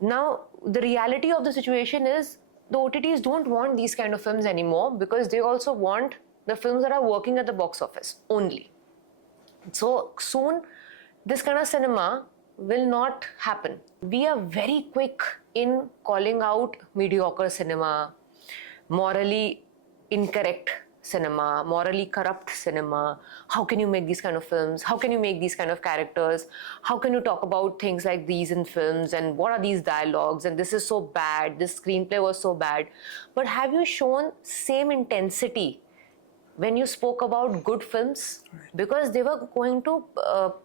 Now, the reality of the situation is the OTTs don't want these kind of films anymore because they also want the films that are working at the box office only. So soon, this kind of cinema will not happen. We are very quick in calling out mediocre cinema, morally incorrect cinema, morally corrupt cinema. How can you make these kind of films? How can you make these kind of characters? How can you talk about things like these in films? And what are these dialogues? And this is so bad. This screenplay was so bad. But have you shown same intensity when you spoke about good films? Right. Because they were going to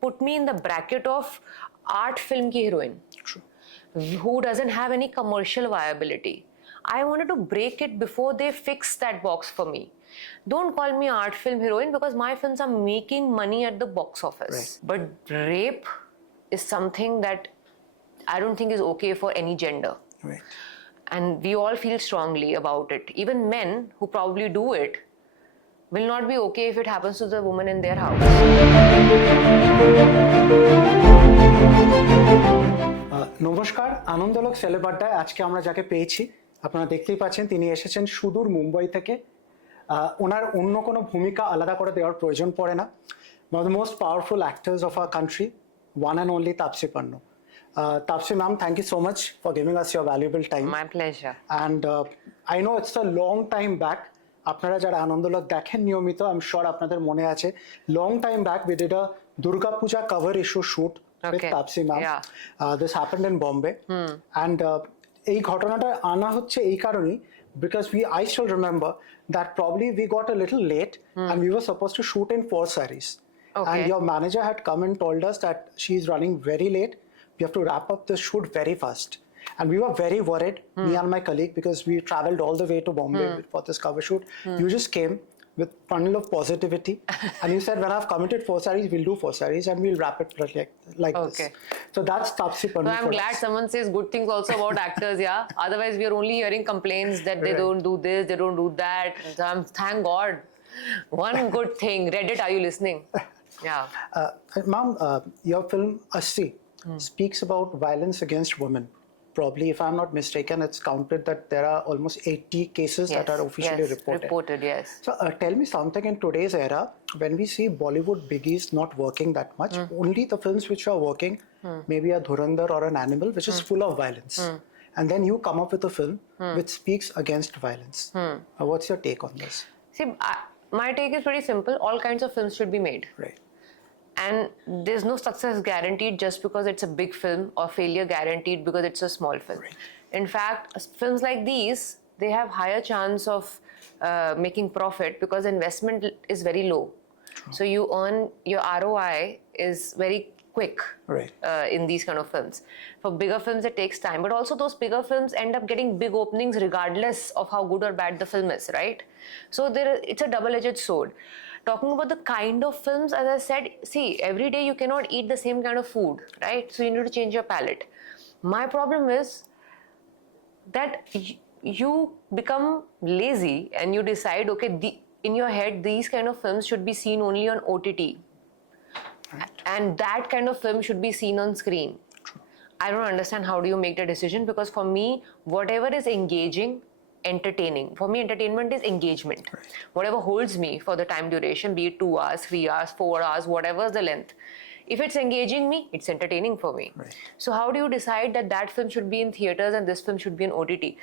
put me in the bracket of art film ki heroine. True. Who doesn't have any commercial viability. I wanted to break it before they fix that box for me. Don't call me art film heroine because my films are making money at the box office. Right. But rape is something that I don't think is okay for any gender. Right. And we all feel strongly about it. Even men who probably do it will not be okay if it happens to the woman in their house. নমস্কার, Anandalok celeb আড্ডায় আজকে আমরা যাকে পেয়েছি আপনারা দেখতেই পাচ্ছেন, তিনি এসেছেন সুদূর মুম্বাই থেকে। ওনার অন্য কোনো ভূমিকা আলাদা করে দেওয়ার প্রয়োজন পড়ে না। One of the most powerful actors of our country, one and only Taapesee Pannu. Taapesee ma'am, thank you so much for giving us your valuable time. My pleasure. And I know it's a long time back. আপনারা যারা আনন্দলোক দেখেন নিয়মিত, I'm sure আপনাদের মনে আছে, long time back we did a Durga Puja cover issue shoot with Taapesee ma'am. Yeah. This happened in Bombay. And এই ঘটনাটা আনা হচ্ছে এই কারণেই because I still remember that probably we got a little late and we were supposed to shoot in 4 sarees. And your manager had come and told us that she's running very late. We have to wrap up the shoot very fast. And we were very worried, me and my colleague, because we traveled all the way to Bombay for this cover shoot. You just came with a bundle of positivity and you said, when I've committed 4 sarees, we'll do 4 sarees and we'll wrap it like this. So that's Taapesee Pannu. So I'm glad someone says good things also about actors, yeah. Otherwise we are only hearing complaints that they don't do this, they don't do that. So thank God. One good thing. Reddit, are you listening? Yeah. Ma'am, your film Asif speaks about violence against women. Probably, if I'm not mistaken, it's counted that there are almost 80 cases that are officially reported. Yes. So tell me something, in today's era, when we see Bollywood biggies not working that much, only the films which are working, maybe a Dhurandhar or an Animal, which is full of violence. And then you come up with a film which speaks against violence. What's your take on this? See, my take is pretty simple. All kinds of films should be made. Right. And there's no success guaranteed just because it's a big film or failure guaranteed because it's a small film. Right. In fact, films like these, they have higher chance of making profit because investment is very low. True. So you earn, your ROI is very quick in these kind of films. For bigger films, it takes time. But also those bigger films end up getting big openings regardless of how good or bad the film is, right? So it's a double-edged sword. Talking about the kind of films, as I said, see, every day you cannot eat the same kind of food, right? So you need to change your palate. My problem is that you become lazy and you decide, okay, in your head, these kind of films should be seen only on OTT. Right. And that kind of film should be seen on screen. True. I don't understand how do you make that decision, because for me, whatever is engaging, entertaining. For me, entertainment is engagement. Right. Whatever holds me for the time duration, be it 2 hours, 3 hours, 4 hours, whatever is the length. If it's engaging me, it's entertaining for me. Right. So how do you decide that that film should be in theaters and this film should be in OTT?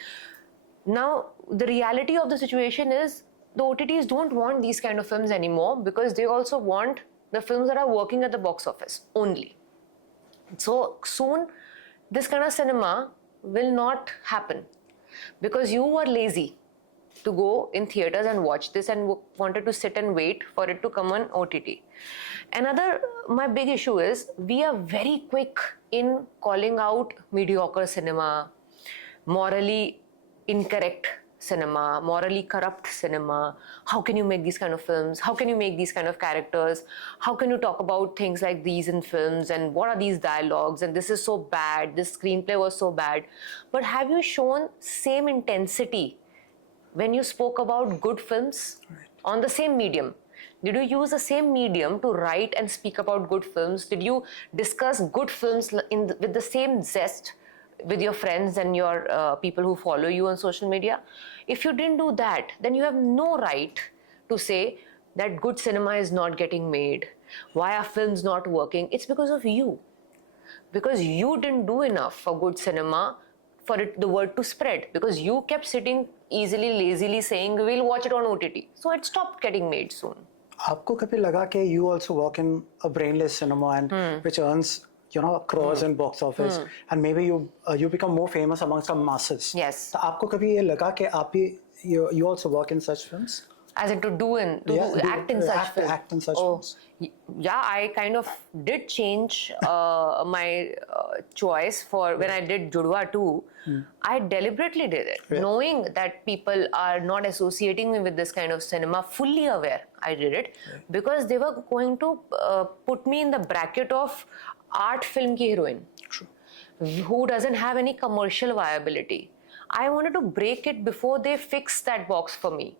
Now, the reality of the situation is the OTTs don't want these kind of films anymore because they also want the films that are working at the box office only. So soon, this kind of cinema will not happen. Because you were lazy to go in theaters and watch this and wanted to sit and wait for it to come on OTT. My big issue is we are very quick in calling out mediocre cinema, morally incorrect cinema, morally corrupt cinema. How can you make these kind of films? How can you make these kind of characters? How can you talk about things like these in films? And what are these dialogues? And this is so bad. This screenplay was so bad. But have you shown same intensity when you spoke about good films on the same medium? Did you use the same medium to write and speak about good films? Did you discuss good films with the same zest with your friends and your people who follow you on social media. If you didn't do that, then you have no right to say that good cinema is not getting made. Why are films not working? It's because of you. Because you didn't do enough for good cinema for the word to spread. Because you kept sitting easily, lazily saying, we'll watch it on OTT. So it stopped getting made soon. आपको कभी लगा कि you also work in a brainless cinema and which earns crores in box office and maybe you become more famous amongst the masses. Yes. तो आपको कभी ये लगा कि आप भी you also work in such films? As in act in such films. Act in such films. Yeah, I kind of did change my choice for when I did Judwa 2. I deliberately did it, knowing that people are not associating me with this kind of cinema, fully aware I did it, because they were going to put me in the bracket of art film ki heroine, who doesn't have any commercial viability. I wanted to break it before they fix that box for me.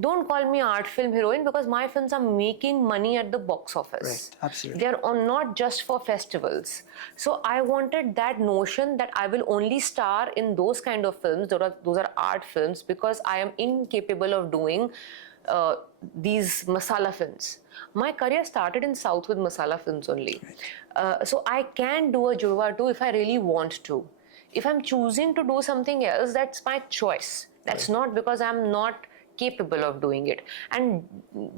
Don't call me art film heroine, because my films are making money at the box office. Right, absolutely. They are not just for festivals. So I wanted that notion that I will only star in those kind of films, those are art films, because I am incapable of doing these masala films. My career started in South with masala films only. Right. So I can do a Judwa 2 if I really want to. If I'm choosing to do something else, that's my choice. That's not because I'm not capable of doing it. And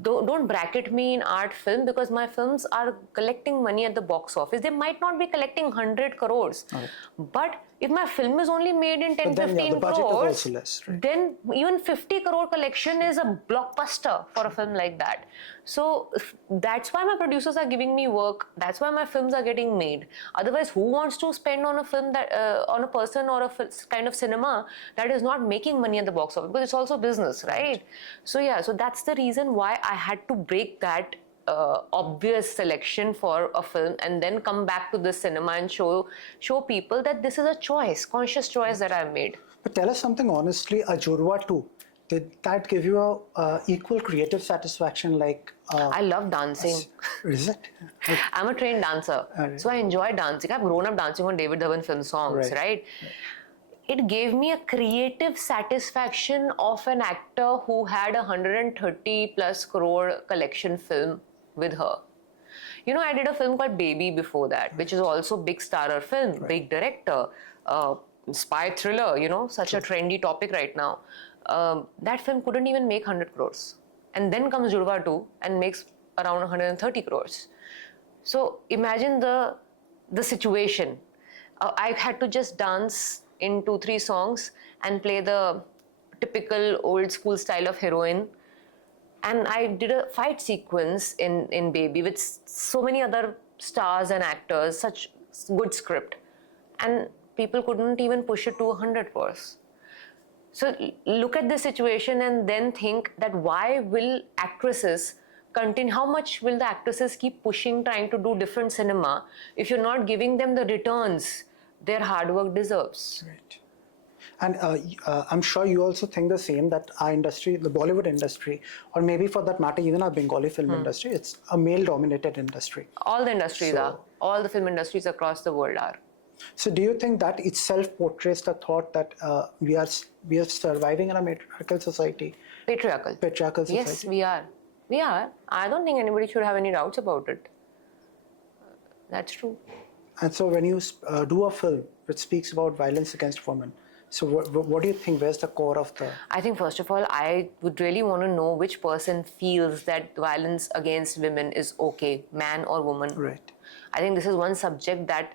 don't bracket me in art film, because my films are collecting money at the box office. They might not be collecting 100 crores. Okay. But if my film is only made in 10, 15 crores, less, right? Then even 50 crore collection is a blockbuster for a film like that. So that's why my producers are giving me work. That's why my films are getting made. Otherwise, who wants to spend on a film that on a person or a kind of cinema that is not making money at the box office? Because it's also business, right? So yeah, so that's the reason why I had to break that obvious selection for a film and then come back to the cinema and show people that this is a choice, conscious choice that I've made. But tell us something honestly, a Judwa 2, did that give you a equal creative satisfaction like... I love dancing. Is it? I'm a trained dancer, so I enjoy dancing. I've grown up dancing on David Dhawan film songs, right? It gave me a creative satisfaction of an actor who had a 130 plus crore collection film with her. I did a film called Baby before that, which is also big starrer film, big director, spy thriller, such a trendy topic right now. That film couldn't even make 100 crores. And then comes Judwa 2 and makes around 130 crores. So imagine the situation. I had to just dance in 2-3 songs and play the typical old school style of heroine. And I did a fight sequence in Baby with so many other stars and actors, such good script. And people couldn't even push it to 100 crores. So look at the situation and then think that why will actresses continue, how much will the actresses keep pushing, trying to do different cinema if you're not giving them the returns their hard work deserves? Right. And I'm sure you also think the same, that our industry, the Bollywood industry, or maybe for that matter, even our Bengali film industry, it's a male-dominated industry. All the industries are. All the film industries across the world are. So do you think that itself portrays the thought that we are surviving in a matriarchal society? Patriarchal. Patriarchal society? Yes, we are. We are. I don't think anybody should have any doubts about it. That's true. And so when you do a film which speaks about violence against women, so what do you think, where's the core of the... I think first of all, I would really want to know which person feels that violence against women is okay, man or woman. Right. I think this is one subject that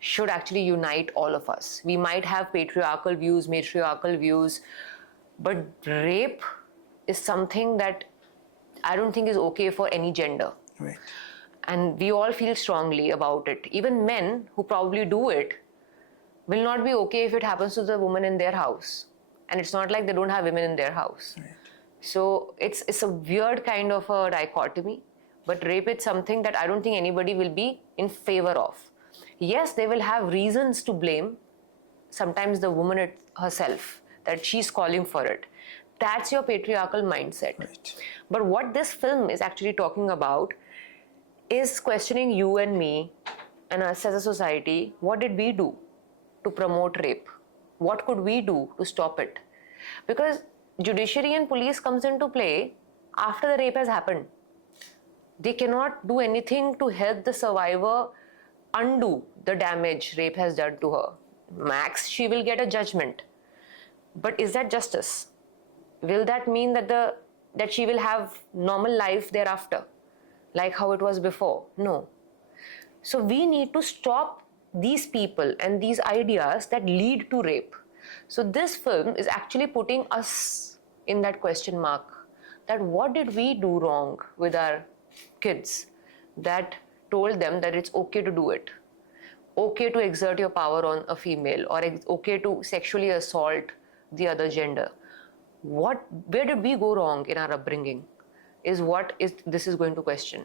should actually unite all of us. We might have patriarchal views, matriarchal views, but rape is something that I don't think is okay for any gender. Right. And we all feel strongly about it. Even men who probably do it will not be okay if it happens to the woman in their house. And it's not like they don't have women in their house. Right. So it's a weird kind of a dichotomy. But rape is something that I don't think anybody will be in favor of. Yes, they will have reasons to blame, sometimes the woman herself, that she's calling for it. That's your patriarchal mindset. Right. But what this film is actually talking about is questioning you and me and us as a society. What did we do to promote rape? What could we do to stop it? Because judiciary and police comes into play after the rape has happened. They cannot do anything to help the survivor undo the damage rape has done to her. Max, she will get a judgment. But is that justice? Will that mean that she will have normal life thereafter, like how it was before? No. So we need to stop these people and these ideas that lead to rape. So this film is actually putting us in that question mark, that what did we do wrong with our kids that told them that it's okay to do it, okay to exert your power on a female, or okay to sexually assault the other gender. Where did we go wrong in our upbringing is what this is going to question.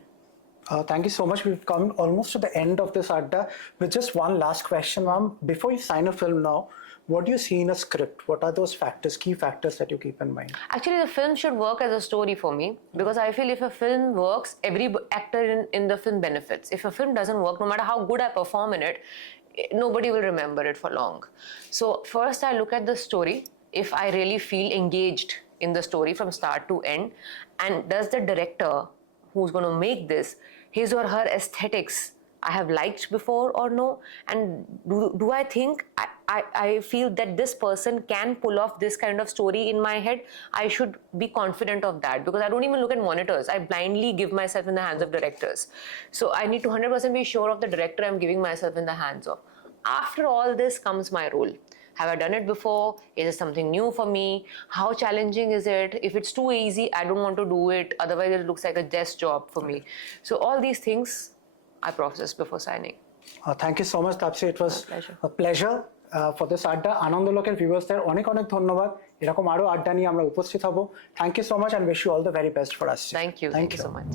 Thank you so much. We've come almost to the end of this Adda with just one last question, ma'am. Before you sign a film now, what do you see in a script? What are those factors, key factors that you keep in mind? Actually, the film should work as a story for me, because I feel if a film works, every actor in the film benefits. If a film doesn't work, no matter how good I perform in it, nobody will remember it for long. So first I look at the story, if I really feel engaged in the story from start to end, and does the director who's going to make this, his or her aesthetics I have liked before or no, and do I think I feel that this person can pull off this kind of story in my head? I should be confident of that, because I don't even look at monitors. I blindly give myself in the hands of directors. So I need to 100% be sure of the director I'm giving myself in the hands of. After all this comes my role. Have I done it before? Is it something new for me? How challenging is it? If it's too easy, I don't want to do it. Otherwise, it looks like a desk job for me. So all these things I process before signing. Thank you so much, Taapesee. It was a pleasure for this Adda. Anandaloker viewers there, অনেক অনেক ধন্যবাদ। এরকম আরো আড্ডা নিয়ে আমরা উপস্থিত হব। Thank you so much and wish you all the very best for us. Thank you so much.